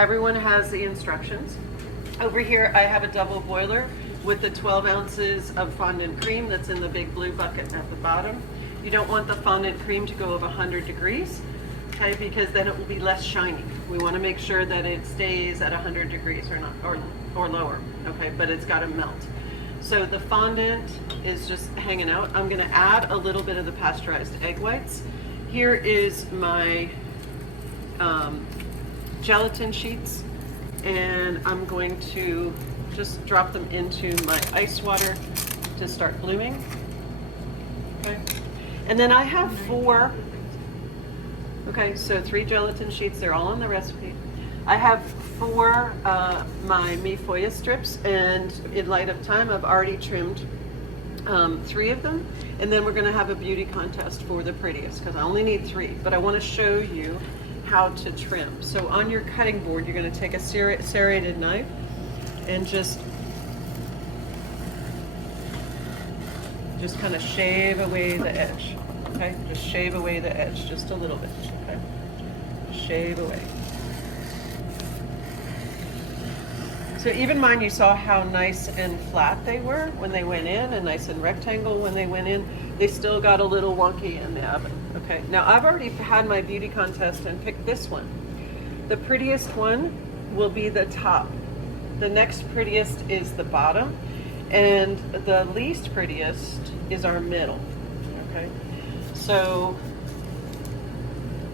everyone has the instructions. Over here, I have a double boiler with the 12 ounces of fondant cream that's in the big blue bucket at the bottom. You don't want the fondant cream to go over 100 degrees, okay, because then it will be less shiny. We want to make sure that it stays at 100 degrees or lower, okay, but it's got to melt. So the fondant is just hanging out. I'm going to add a little bit of the pasteurized egg whites. Here is my gelatin sheets, and I'm going to just drop them into my ice water to start blooming. Okay, and then I have 4. Okay, so 3 gelatin sheets. They're all in the recipe. I have 4 my Mille Feuille strips, and in light of time, I've already trimmed 3 of them, and then we're going to have a beauty contest for the prettiest because I only need 3. But I want to show you how to trim. So on your cutting board, you're going to take a serrated knife and just kind of shave away the edge. Okay, just shave away the edge just a little bit. Okay, shave away. So even mine, you saw how nice and flat they were when they went in, and nice and rectangle when they went in. They still got a little wonky in the oven. Okay, now I've already had my beauty contest and picked this one. The prettiest one will be the top. The next prettiest is the bottom, and the least prettiest is our middle. Okay, so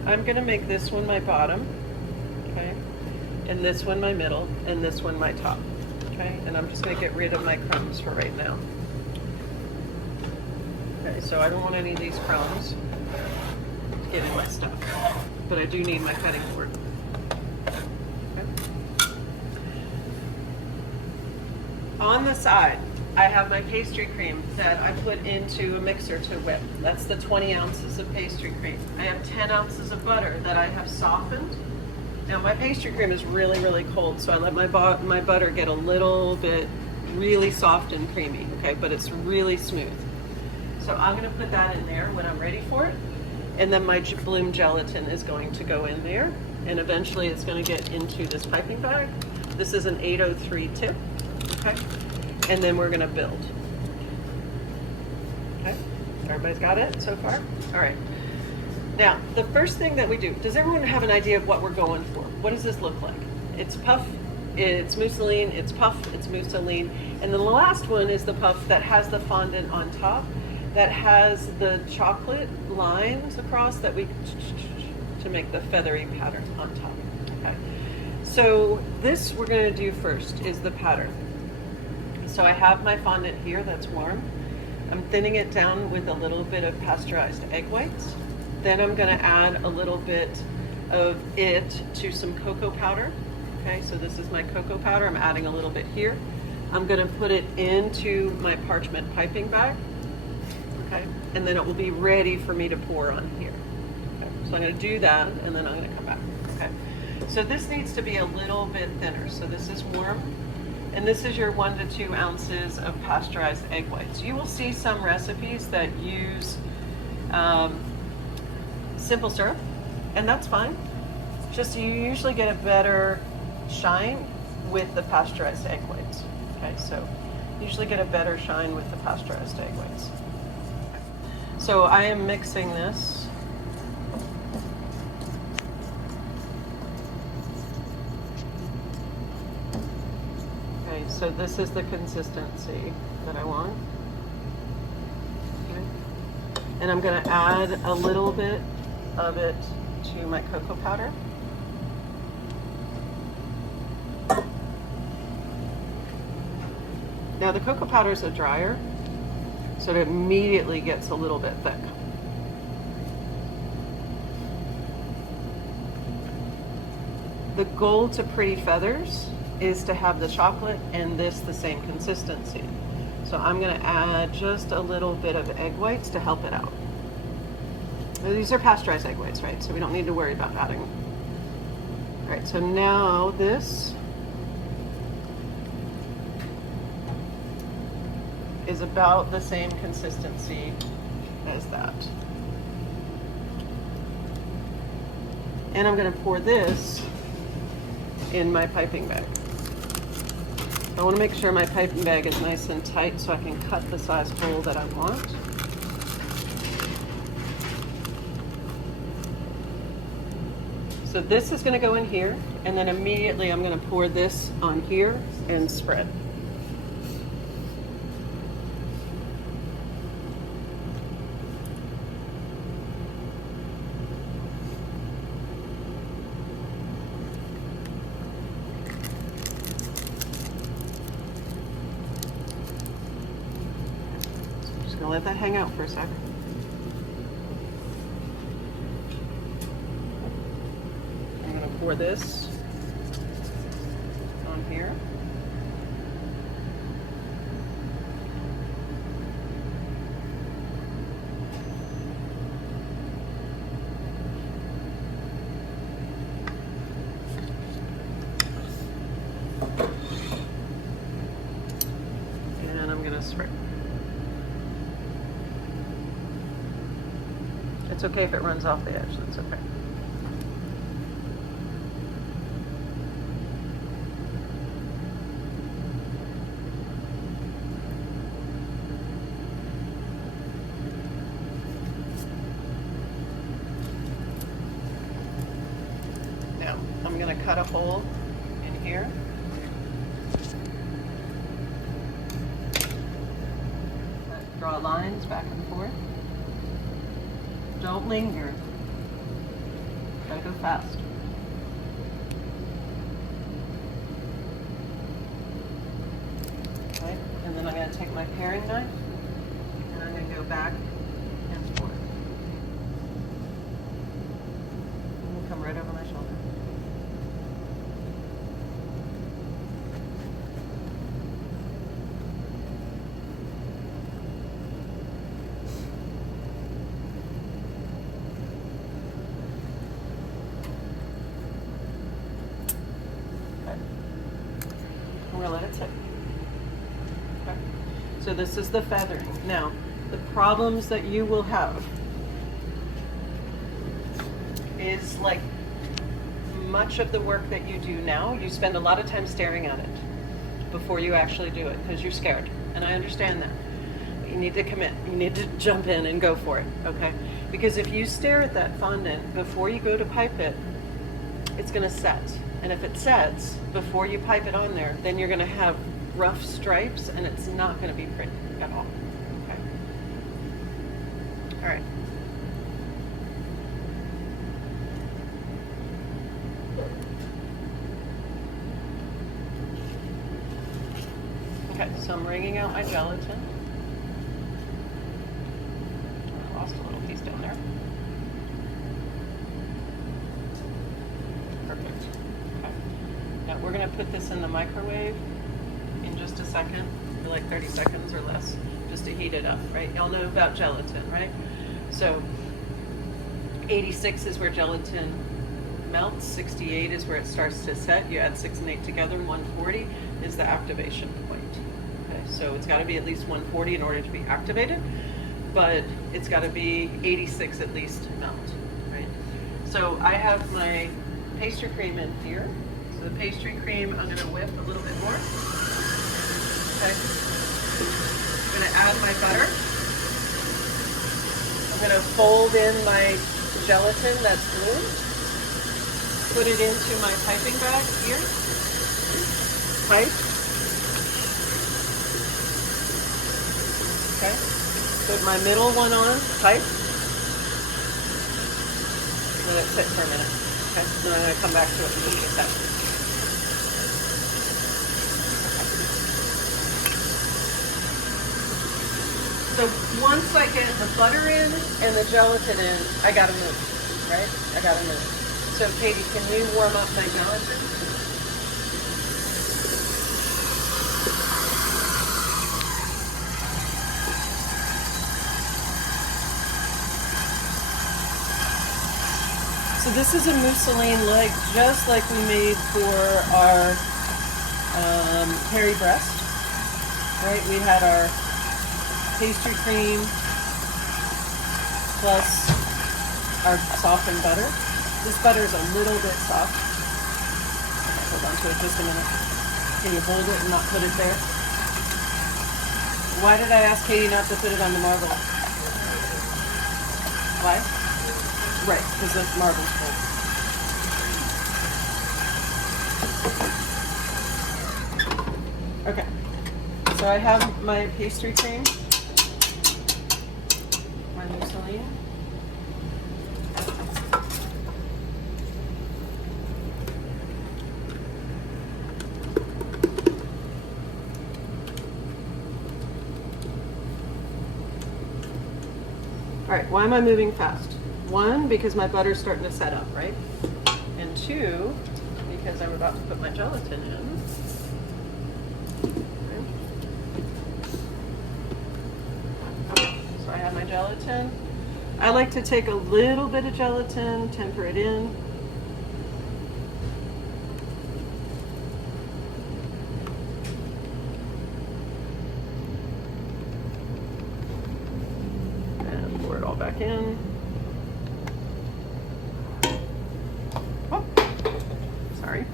I'm gonna make this one my bottom, okay, and this one my middle, and this one my top. Okay, and I'm just gonna get rid of my crumbs for right now. Okay, so I don't want any of these crumbs to get in my stuff, but I do need my cutting board. Okay. On the side, I have my pastry cream that I put into a mixer to whip. That's the 20 ounces of pastry cream. I have 10 ounces of butter that I have softened. Now my pastry cream is really, really cold, so I let my butter get a little bit really soft and creamy, okay, but it's really smooth. So I'm gonna put that in there when I'm ready for it. And then my bloom gelatin is going to go in there, and eventually it's gonna get into this piping bag. This is an 803 tip, okay? And then we're gonna build. Okay, everybody's got it so far? All right. Now, the first thing that we do, does everyone have an idea of what we're going for? What does this look like? It's puff, it's mousseline, it's puff, it's mousseline. And then the last one is the puff that has the fondant on top, that has the chocolate lines across that we, to make the feathery pattern on top. Okay. So this we're gonna do first is the pattern. So I have my fondant here that's warm. I'm thinning it down with a little bit of pasteurized egg whites. Then I'm gonna add a little bit of it to some cocoa powder. Okay, so this is my cocoa powder. I'm adding a little bit here. I'm gonna put it into my parchment piping bag. Okay, and then it will be ready for me to pour on here. Okay, so I'm gonna do that, and then I'm gonna come back. Okay, so this needs to be a little bit thinner. So this is warm. And this is your 1 to 2 ounces of pasteurized egg whites. You will see some recipes that use simple syrup, and that's fine. Just you usually get a better shine with the pasteurized egg whites. Okay, so usually get a better shine with the pasteurized egg whites. Okay. So I am mixing this. So this is the consistency that I want. Okay. And I'm going to add a little bit of it to my cocoa powder. Now the cocoa powder is a dryer, so it immediately gets a little bit thick. The goal to pretty feathers is to have the chocolate and this the same consistency. So I'm going to add just a little bit of egg whites to help it out. Now, these are pasteurized egg whites, right? So we don't need to worry about adding them. All right, so now this is about the same consistency as that. And I'm going to pour this in my piping bag. I want to make sure my piping bag is nice and tight so I can cut the size hole that I want. So this is going to go in here, and then immediately I'm going to pour this on here and spread. Gonna let that hang out for a sec. I'm gonna pour this on here. And I'm gonna spray. It's okay if it runs off the edge, that's okay. Now, I'm going to cut a hole in here. Draw lines back and forth. Don't linger. Gotta go fast. Okay, and then I'm going to take my paring knife and I'm going to go back and forth. And we'll come right over my shoulder. We're gonna let it sit. Okay. So this is the feathering. Now, the problems that you will have is like much of the work that you do now, you spend a lot of time staring at it before you actually do it because you're scared. And I understand that. But you need to commit. You need to jump in and go for it, okay? Because if you stare at that fondant before you go to pipe it, it's gonna set. And if it sets before you pipe it on there, then you're going to have rough stripes and it's not going to be pretty at all. Okay. All right. Okay, so I'm wringing out my gelatin. I lost a little piece down there. Perfect. Now we're going to put this in the microwave in just a second, for like 30 seconds or less, just to heat it up, right? Y'all know about gelatin, right? So 86 is where gelatin melts, 68 is where it starts to set. You add 6 and 8 together, 140 is the activation point. Okay, so it's got to be at least 140 in order to be activated, but it's got to be 86 at least melt, right? So I have my pastry cream in here. So the pastry cream, I'm going to whip a little bit more. Okay. I'm going to add my butter. I'm going to fold in my gelatin that's blue. Put it into my piping bag here. Pipe. Okay. Put my middle one on, pipe. Let it sit for a minute. Okay. Then I'm going to come back to it and heat it up. So once I get the butter in and the gelatin in, I gotta move, right? I gotta move. So Katie, can you warm up my gelatin? So this is a mousseline leg, just like we made for our hairy breast, right? We had our pastry cream plus our softened butter. This butter is a little bit soft. So hold on to it just a minute. Can you hold it and not put it there? Why did I ask Katie not to put it on the marble? Why? Right, because the marble's full. Okay, so I have my pastry cream, my mousseline. All right, why am I moving fast? One, because my butter's starting to set up, right? And two, because I'm about to put my gelatin in. Okay, so I have my gelatin. I like to take a little bit of gelatin, temper it in. Back in. Oh, sorry.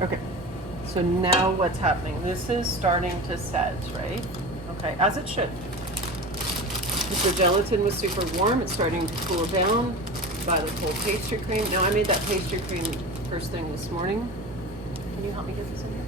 Okay, so now what's happening? This is starting to set, right? Okay, as it should. If the gelatin was super warm, it's starting to cool down by the cold pastry cream. Now, I made that pastry cream first thing this morning. Can you help me get this in here?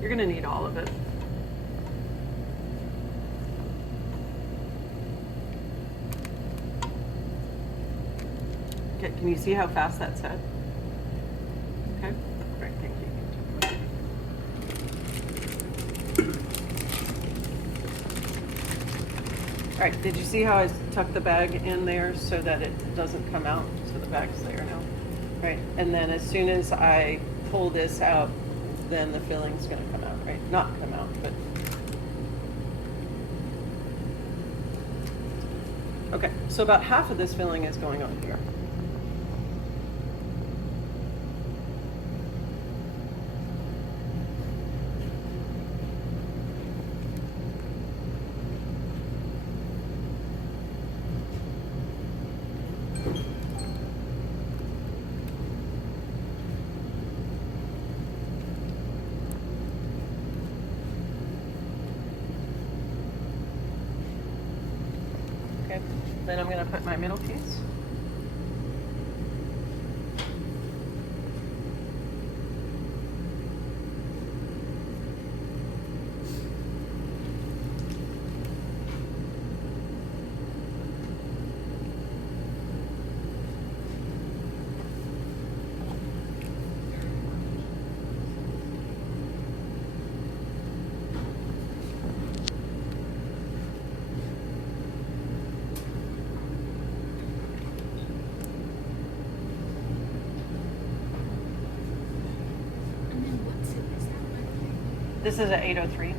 You're going to need all of it. Okay, can you see how fast that set? Okay, great, thank you. All right, did you see how I tucked the bag in there so that it doesn't come out? So the bag's there now. All right, and then as soon as I pull this out, then the filling's going to come out, right? Not come out, but... Okay, so about half of this filling is going on here. Okay, then I'm going to put my middle piece. This is an 803.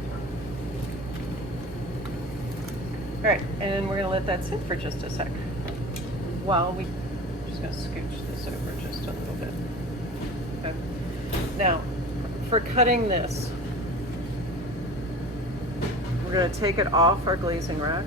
All right, and we're gonna let that sit for just a sec. While I'm just gonna scooch this over just a little bit. Okay. Now, for cutting this, we're gonna take it off our glazing rack.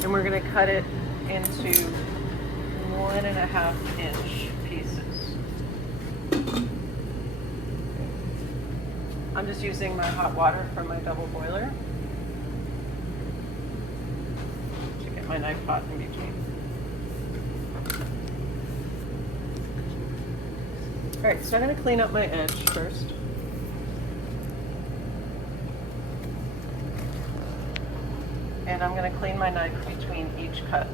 And we're going to cut it into 1.5 inch pieces. I'm just using my hot water from my double boiler to get my knife hot in between. All right, so I'm going to clean up my edge first. And I'm going to clean my knife between each cut.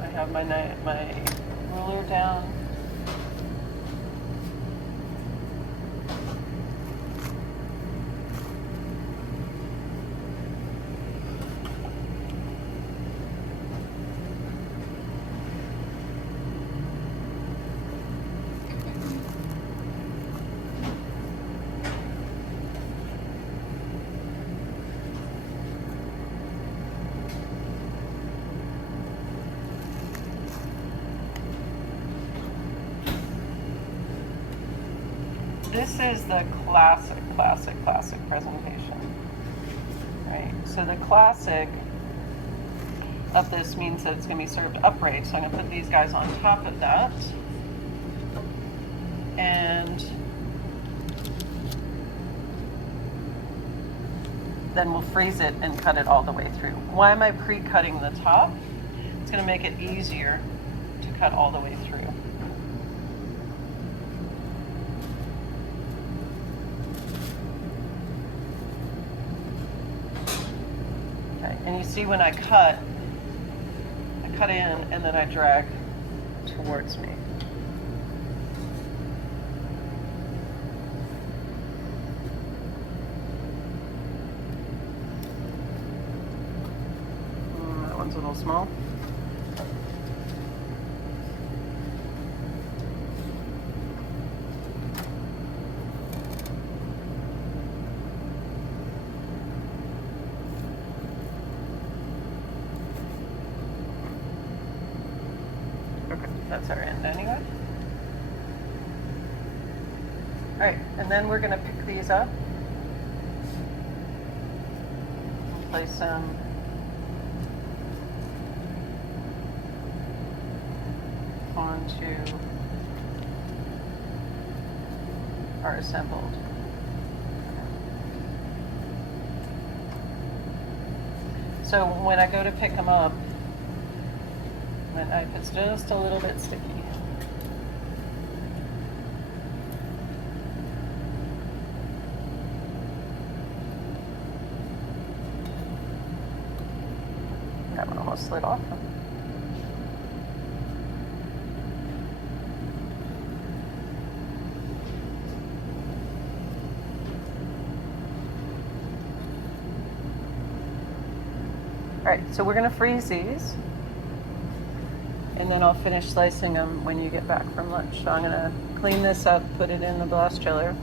I have my ruler down. This is the classic presentation, right? So the classic of this means that it's going to be served upright. So I'm going to put these guys on top of that. And then we'll freeze it and cut it all the way through. Why am I pre-cutting the top? It's going to make it easier to cut all the way through. And you see when I cut in and then I drag towards me. That one's a little small. That's our end anyway. All right, and then we're going to pick these up and place them onto our assembled. So when I go to pick them up, my knife is just a little bit sticky. That one almost slid off. All right, so we're going to freeze these. And then I'll finish slicing them when you get back from lunch. So I'm going to clean this up, put it in the blast chiller.